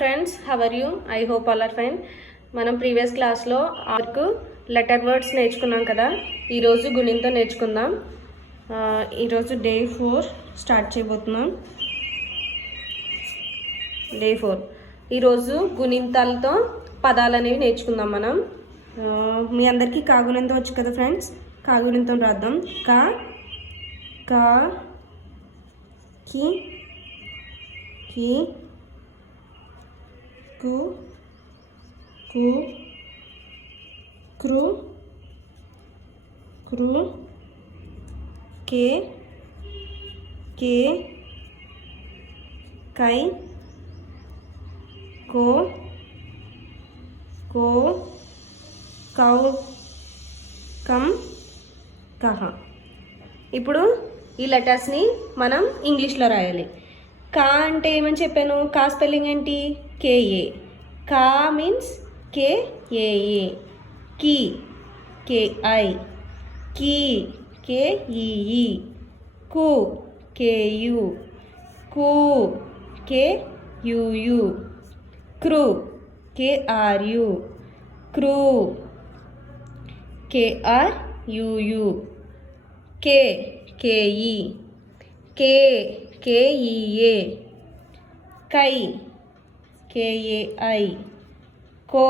Friends, how are you? I hope all are fine. మనం previous క్లాస్లో ఆర్కు letter words నేర్చుకున్నాం కదా. ఈరోజు గుణింతం నేర్చుకుందాం. ఈరోజు డే 4 స్టార్ట్ చేయబోతున్నాం. డే 4 ఈరోజు గుణింతాలతో పదాలు అనేవి నేర్చుకుందాం మనం. మీ అందరికీ కాగుణింతం వచ్చు కదా ఫ్రెండ్స్. కాగుణింతం రాద్దాం. కా కా కి కి కు కు క్రు క్రు కే కే కై కో కో కౌ కం కహ. ఇప్పుడు ఈ లెటర్స్ని మనం ఇంగ్లీష్లో రాయాలి. కా అంటే ఏమని చెప్పాను? కా స్పెల్లింగ్ ఏంటి? కేఏ. కా మీన్స్ కేఏఏ. కీ కేఐ. కీ కేఈఈ. కు కేయు. కు కేయుయు. క్రు కేఆర్యు. క్రూ కేఆర్యుయు. కే కేఈ. కే కేఈఏ. కై కేఏఐ. కో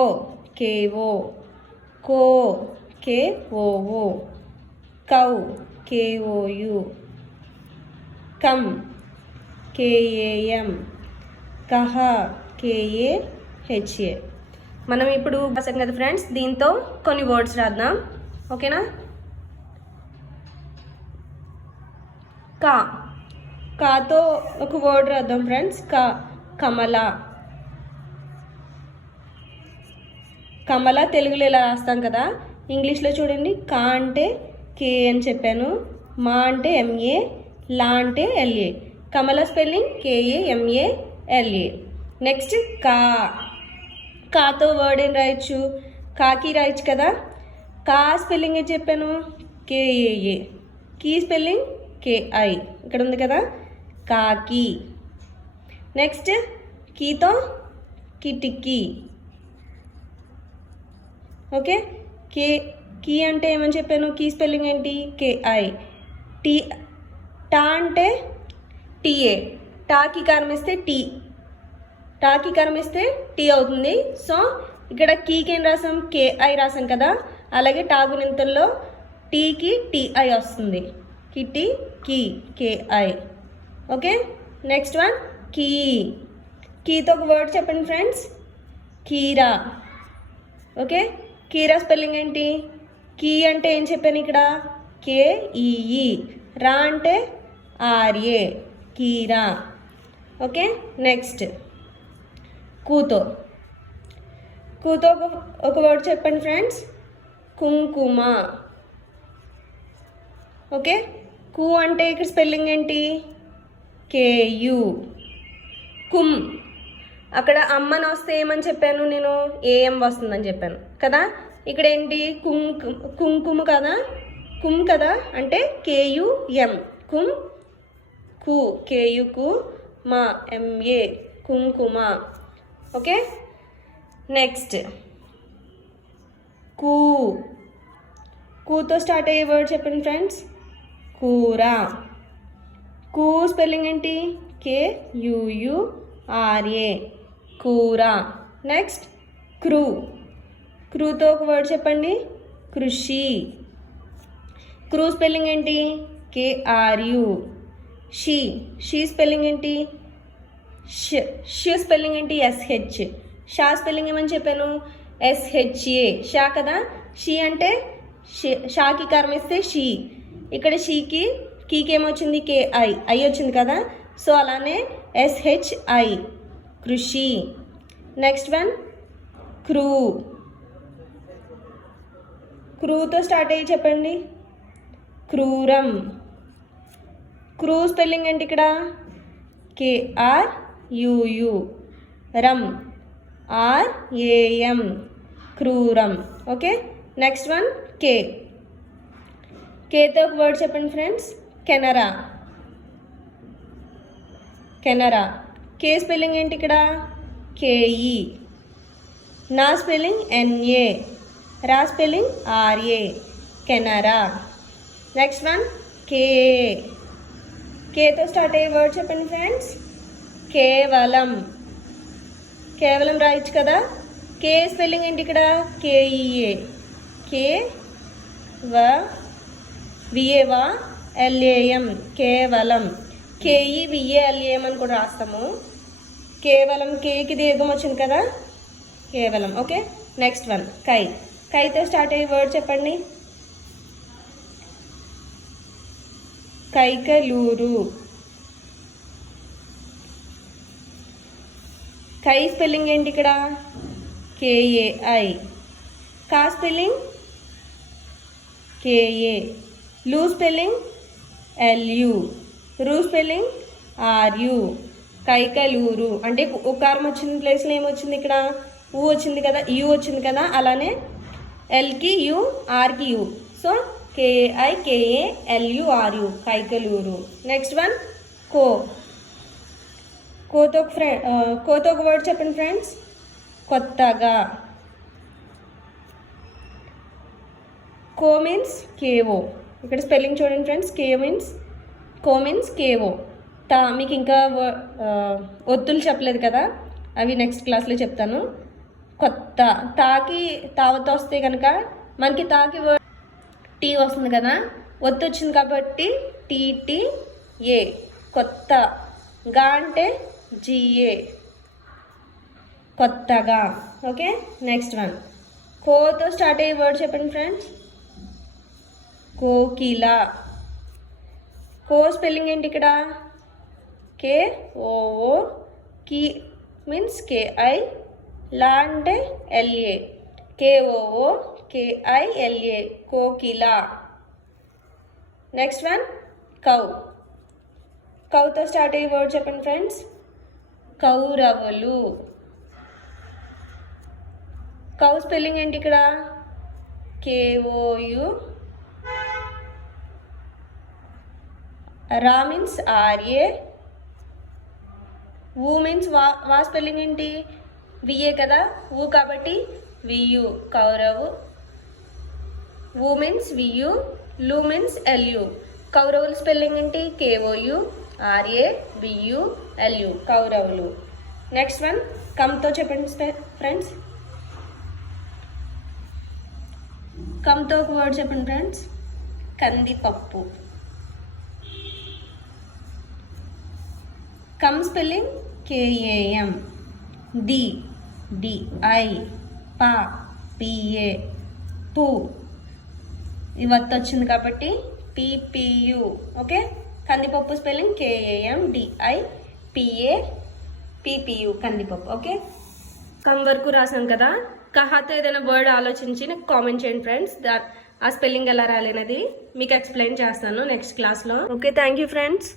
కేఓ. కో కేఓఓ. కౌ కేఓయు. కం కేఏఎం. కహ కేఏహెచ్ఏ. మనం ఇప్పుడు రాసాం కదా ఫ్రెండ్స్, దీంతో కొన్ని వర్డ్స్ రాద్దాం. ఓకేనా? కా కాతో ఒక వర్డ్ రాద్దాం ఫ్రెండ్స్. కా కమల. కమల తెలుగులో ఇలా రాస్తాం కదా. ఇంగ్లీష్లో చూడండి. కా అంటే కే అని చెప్పాను. మా అంటే ఎంఏ. లా అంటే ఎల్ఏ. కమల స్పెల్లింగ్ కేఏఎంఏఎల్ఏ. నెక్స్ట్ కా. కాతో వర్డ్ ఏం రాయొచ్చు? కాకి రాయొచ్చు కదా. కా స్పెల్లింగ్ ఏం చెప్పాను? కేఏఏ. కీ స్పెల్లింగ్ కేఐ. ఇక్కడ ఉంది కదా, కాకి. నెక్స్ట్ కీతో కిటికీ. ఓకే. కే కీ అంటే ఏమని చెప్పాను? కీ స్పెల్లింగ్ ఏంటి? కేఐ. టీ టా అంటే టీఏ. టాకి కర్మిస్తే టీ. టాకి కర్మిస్తే టీ అవుతుంది. సో ఇక్కడ కీకి ఏం రాసాం? కేఐ రాసాం కదా. అలాగే టా గుణింతంలో టీకి టీఐ వస్తుంది. కిటి కీ కేఐ. ఓకే. నెక్స్ట్ వన్ కీ. కీతో ఒక వర్డ్ చెప్పండి ఫ్రెండ్స్. కీరా. ఓకే. కీరా స్పెల్లింగ్ ఏంటి? కీ అంటే ఏం చెప్పాను ఇక్కడ? కేఈఈ. రా అంటే ఆర్ఏ. కీరా. ఓకే. నెక్స్ట్ కూతో. కూతో ఒక వర్డ్ చెప్పండి ఫ్రెండ్స్. కుంకుమ. ఓకే. కు అంటే ఇక్కడ స్పెల్లింగ్ ఏంటి? కేయు. కుమ్. అక్కడ అమ్మని వస్తే ఏమని చెప్పాను నేను? ఏఎం వస్తుందని చెప్పాను కదా. ఇక్కడ ఏంటి? కుంకుమ కదా. కుమ్ కదా అంటే కేయుఎం. కుమ్ కు కేయుకు మా ఎంఏ కుంకుమ. ఓకే. నెక్స్ట్ కూ. కూతో స్టార్ట్ అయ్యే వర్డ్ చెప్పండి ఫ్రెండ్స్. కూర. కూ స్పెల్లింగ్ ఏంటి? కేయుయుఆర్ఏ. కూర. Next crew. క్రూతో ఒక వర్డ్ చెప్పండి. కృషి. క్రూ స్పెల్లింగ్ ఏంటి? కేఆర్యు. షీ. షీ స్పెల్లింగ్ ఏంటి? షీ స్పెల్లింగ్ ఏంటి? ఎస్హెచ్. షా స్పెల్లింగ్ ఏమని చెప్పాను? ఎస్హెచ్ఏ. షా కదా. షీ అంటే షాకి కర్మిస్తే షీ. ఇక్కడ షీకి కీకి ఏమొచ్చింది? కేఐ. ఐ వచ్చింది కదా. సో అలానే ఎస్హెచ్ఐ. కృషి. నెక్స్ట్ వన్ క్రూ. క్రూతో స్టార్ట్ అయ్యి చెప్పండి. క్రూరం. క్రూ స్పెల్లింగ్ ఏంటి ఇక్కడ? కేఆర్యుయు. రమ్ ఆర్ఏఎం. క్రూరం. ఓకే. నెక్స్ట్ వన్ కే. కేతో ఒక వర్డ్ చెప్పండి ఫ్రెండ్స్. కెనరా. కెనరా. కే స్పెల్లింగ్ ఏంటి ఇక్కడ? కేఈ. నా స్పెల్లింగ్ ఎన్ఏ. రా spelling R A. Canara. Next one కే. కేతో స్టార్ట్ అయ్యే వర్డ్ చెప్పండి ఫ్రెండ్స్. కేవలం. కేవలం రాయొచ్చు కదా. కే స్పెల్లింగ్ ఏంటి ఇక్కడ? కేఈఏ. కే వ విఏవా ఎల్ఏఎం. కేవలం. కేఈ విఏఎల్ఏఎం అని కూడా రాస్తాము. కేవలం కేకి దీర్ఘం వచ్చింది కదా, కేవలం. ఓకే, నెక్స్ట్ వన్ కై. కైతో స్టార్ట్ అయ్యే వర్డ్ చెప్పండి. కైకలూరు. కై స్పెల్లింగ్ ఏంటి ఇక్కడ? కేఏఐ. కా స్పెల్లింగ్ కేఏ. లూ స్పెల్లింగ్ ఎల్యు. రూ స్పెల్లింగ్ ఆర్యు. కైకలూరు అంటే ఉకారం వచ్చిన ప్లేస్లో ఏమొచ్చింది ఇక్కడ? ఊ వచ్చింది కదా, యు వచ్చింది కదా. అలానే ఎల్కి యు, ఆర్కి U. So K I K A L U R U. Kaikaluru. Next one కో. కోతో ఒక వర్డ్ చెప్పండి ఫ్రెండ్స్. కొత్తగా. కో మీన్స్ కేఓ. ఇక్కడ స్పెల్లింగ్ చూడండి ఫ్రెండ్స్. కో మీన్స్ కేఓ. తా మీకు ఇంకా ఒత్తులు చెప్పలేదు కదా, అవి నెక్స్ట్ క్లాస్లో చెప్తాను. కొత్త. తాకి తావతో వస్తే కనుక మనకి తాకి వర్డ్ టీ వస్తుంది కదా, ఒత్తు వచ్చింది కాబట్టి టీటీఏ. కొత్త. గా అంటే జిఏ. కొత్తగా. ఓకే, నెక్స్ట్ వన్ కోతో స్టార్ట్ అయ్యే వర్డ్ చెప్పండి ఫ్రెండ్స్. కోకిల. కో స్పెల్లింగ్ ఏంటి ఇక్కడ? కేఓఓ. కి మీన్స్ కేఐ. లా అంటే ఎల్ఏ. K O O K I L A. కోకిల. నెక్స్ట్ వన్ కౌ. కౌతో స్టార్ట్ అయ్యే వర్డ్ చెప్పండి ఫ్రెండ్స్. కౌరవులు. కౌ స్పెల్లింగ్ ఏంటి ఇక్కడ? కేఓయు. రా మీన్స్ ఆర్ఏ. ఊ మీన్స్ వా స్పెల్లింగ్ ఏంటి? విఏ కదా, ఊ కాబట్టి వియు. కౌరవు. ఊ మీన్స్ వియు. లు మీన్స్ ఎల్యు. కౌరవులు స్పెల్లింగ్ ఏంటి? K O U R A V U L U. కౌరవులు. నెక్స్ట్ వన్ కమ్తో చెప్పండి ఫ్రెండ్స్. కమ్తో ఒక వర్డ్ చెప్పండి ఫ్రెండ్స్. కందిపప్పు. కమ్ స్పెల్లింగ్ కేఏఎం. డి డిఐ. పా పిఏ. పు ఇవత్తు వచ్చింది కాబట్టి పిపియు. ఓకే, కందిపప్పు spelling K A M D I P A P P U. కందిపప్పు. ఓకే, కమ్ వరకు రాసాం కదా. కహాతో ఏదైనా వర్డ్ ఆలోచించి నాకు కామెంట్ చేయండి ఫ్రెండ్స్. ఆ స్పెల్లింగ్ ఎలా రాలేనది మీకు ఎక్స్ప్లెయిన్ చేస్తాను నెక్స్ట్ క్లాస్లో. Okay, thank you friends.